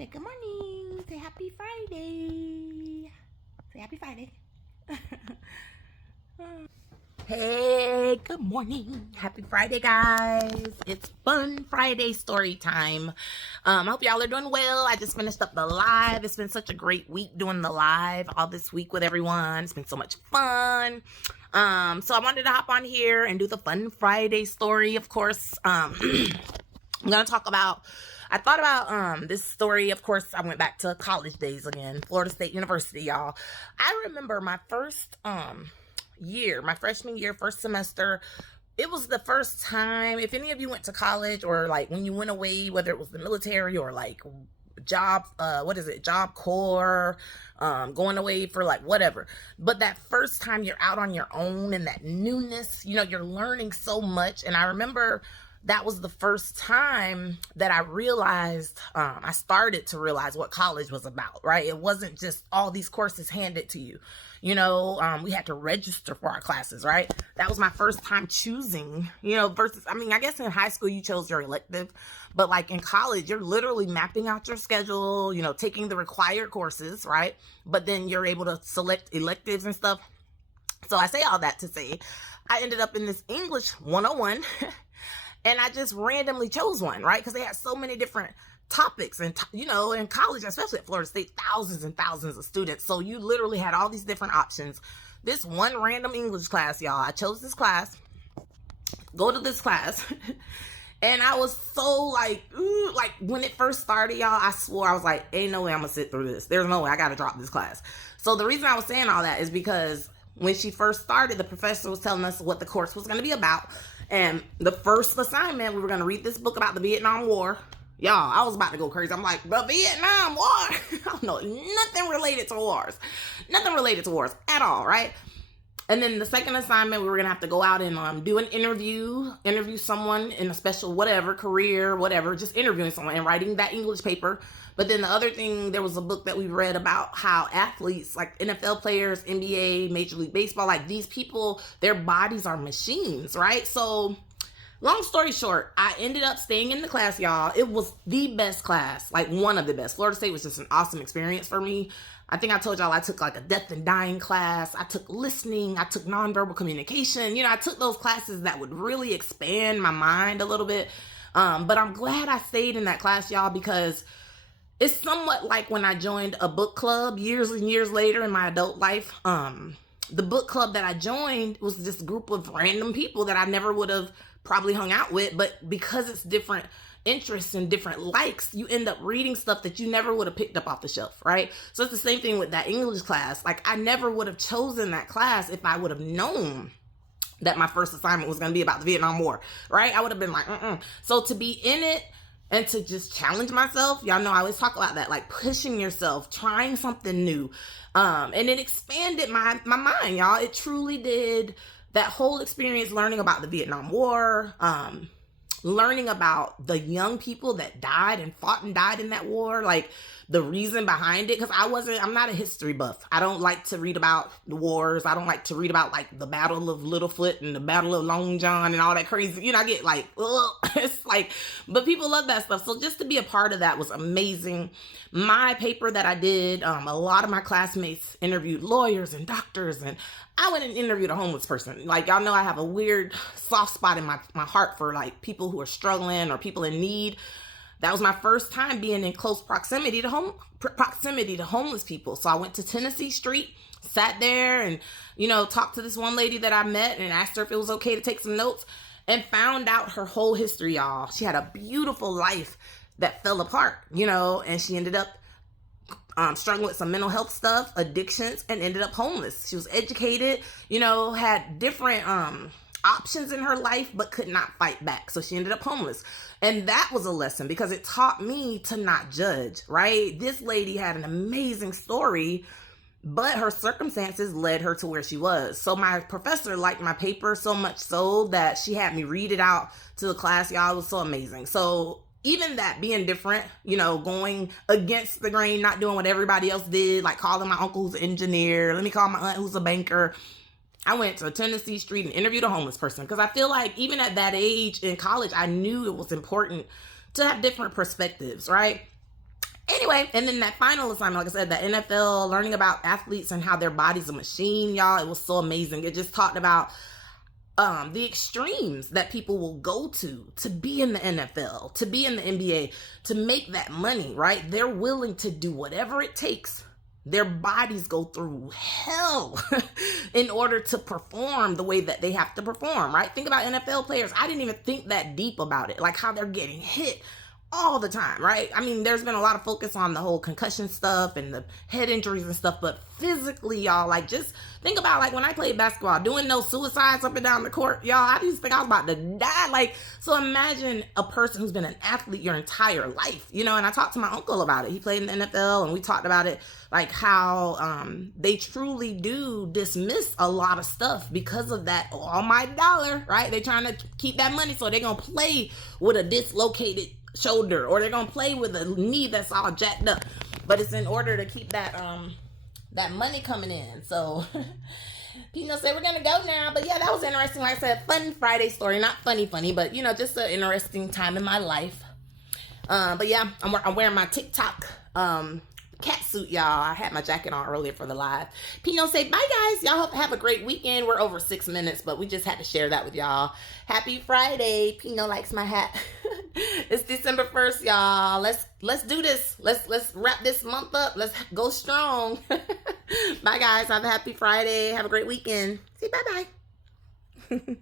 Say good morning. Say happy Friday. Say happy Friday. Hey, good morning. Happy Friday, guys. It's Fun Friday story time. I hope y'all are doing well. I just finished up the live. It's been such a great week doing the live all this week with everyone. It's been so much fun. So I wanted to hop on here and do the Fun Friday story, of course. I'm going to talk about, I thought about this story. Of course, I went back to college days again, Florida State University, y'all. I remember my first year, my freshman year, first semester. It was the first time, if any of you went to college or like when you went away, whether it was the military or like job, job corps, going away for like whatever. But that first time you're out on your own and that newness, you're learning so much. And I remember that was the first time that I realized, I started to realize what college was about, right? It wasn't just all these courses handed to you. We had to register for our classes, right? That was my first time choosing, versus, I guess in high school you chose your elective, but like in college, you're literally mapping out your schedule, taking the required courses, right? But then you're able to select electives and stuff. So I say all that to say, I ended up in this English 101 and I just randomly chose one, right? Because they had so many different topics and, in college, especially at Florida State, thousands and thousands of students. So you literally had all these different options. This one random English class, y'all, I chose this class, go to this class. And I was so like when it first started, y'all, I swore, I was like, ain't no way I'm gonna sit through this. There's no way, I gotta drop this class. So the reason I was saying all that is because when she first started, the professor was telling us what the course was gonna be about. And the first assignment, we were gonna read this book about the Vietnam War. Y'all, I was about to go crazy. I'm like, the Vietnam War? I don't know, nothing related to wars. Nothing related to wars at all, right? And then the second assignment, we were going to have to go out and do an interview someone in a special whatever, career, whatever, just interviewing someone and writing that English paper. But then the other thing, there was a book that we read about how athletes, like NFL players, NBA, Major League Baseball, like these people, their bodies are machines, right? So long story short, I ended up staying in the class, y'all. It was the best class, like one of the best. Florida State was just an awesome experience for me. I think I told y'all I took like a death and dying class. I took listening. I took nonverbal communication. I took those classes that would really expand my mind a little bit. But I'm glad I stayed in that class, y'all, because it's somewhat like when I joined a book club years and years later in my adult life. The book club that I joined was this group of random people that I never would have probably hung out with, but because it's different interests and different likes, you end up reading stuff that you never would have picked up off the shelf, right? So it's the same thing with that English class. Like I never would have chosen that class if I would have known that my first assignment was going to be about the Vietnam War, right? I would have been like, So to be in it and to just challenge myself, y'all know I always talk about that, like pushing yourself, trying something new. And it expanded my mind, y'all. It truly did. That whole experience learning about the Vietnam War, learning about the young people that died and fought and died in that war, like the reason behind it. Because I'm not a history buff. I don't like to read about the wars. I don't like to read about like the Battle of Littlefoot and the Battle of Long John and all that crazy, I get like, ugh. It's like, but people love that stuff. So just to be a part of that was amazing. My paper that I did, a lot of my classmates interviewed lawyers and doctors, and I went and interviewed a homeless person. Like, y'all know I have a weird soft spot in my heart for like people who are struggling or people in need. That was my first time being in close proximity to homeless people. So I went to Tennessee Street, sat there and, talked to this one lady that I met and asked her if it was okay to take some notes, and found out her whole history, y'all. She had a beautiful life that fell apart, and she ended up struggling with some mental health stuff, addictions, and ended up homeless. She was educated, had different options in her life, but could not fight back. So she ended up homeless. And that was a lesson because it taught me to not judge, right? This lady had an amazing story, but her circumstances led her to where she was. So my professor liked my paper so much so that she had me read it out to the class. Y'all, it was so amazing. So even that being different, going against the grain, not doing what everybody else did, like calling my uncle who's an engineer, let me call my aunt who's a banker. I went to Tennessee Street and interviewed a homeless person because I feel like even at that age in college, I knew it was important to have different perspectives, right? Anyway, and then that final assignment, like I said, the NFL, learning about athletes and how their body's a machine, y'all, it was so amazing. It just talked about the extremes that people will go to be in the NFL, to be in the NBA, to make that money, right? They're willing to do whatever it takes. Their bodies go through hell in order to perform the way that they have to perform, right? Think about NFL players. I didn't even think that deep about it, like how they're getting hit all the time, right? I mean, there's been a lot of focus on the whole concussion stuff and the head injuries and stuff, but physically, y'all, like, just think about, like, when I played basketball, doing those suicides up and down the court, y'all, I used to think I was about to die. Like, so imagine a person who's been an athlete your entire life, you know. And I talked to my uncle about it. He played in the NFL, and we talked about it, like how they truly do dismiss a lot of stuff because of that almighty dollar, right? They're trying to keep that money, so they're gonna play with a dislocated shoulder, or they're gonna play with a knee that's all jacked up, but it's in order to keep that that money coming in. So Pino said we're gonna go now, but yeah, that was interesting. Like I said, fun Friday story, not funny, but you know, just an interesting time in my life. But yeah, I'm wearing my TikTok cat suit, y'all. I had my jacket on earlier for the live. Pino say bye, guys. Y'all have a great weekend. We're over 6 minutes, but we just had to share that with y'all. Happy Friday. Pino likes my hat. It's December 1st, y'all. Let's do this. Let's wrap this month up. Let's go strong. Bye, guys. Have a happy Friday. Have a great weekend. See, bye-bye.